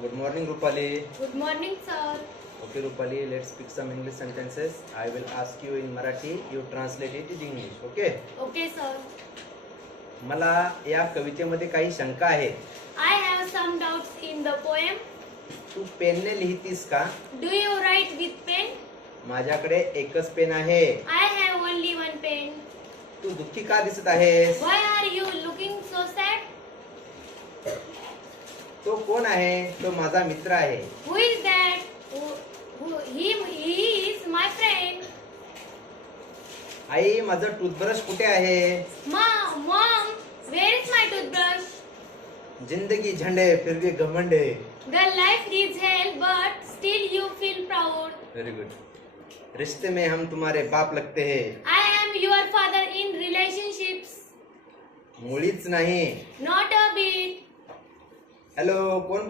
Good morning, Rupali. Good morning, sir. Okay, Rupali, let's speak some English sentences. I will ask you in Marathi. You translate it in English. Okay? Okay, sir. मला या कवितेमध्ये काही शंका आहे. I have some doubts in the poem. तू पेनने लिहितीस का? Do you write with pen? माझ्याकडे एकच पेन आहे. I have only one pen. तू दुःखी का दिसत आहेस? Why are you looking so sad? तो कोण आहे? तो माझा मित्र आहे. Who is that? He is my friend. आई, माझं टूथब्रश कुठे आहे? Mom, where is my toothbrush? जिंदगी झंडे फिर भी घमंडे. The life needs help, but still you feel proud. Very good. रिश्ते में हम तुम्हारे बाप लगते हैं. I am your father in relationships. मुळीच नाही. Not a bit. हॅलो, कोण बोल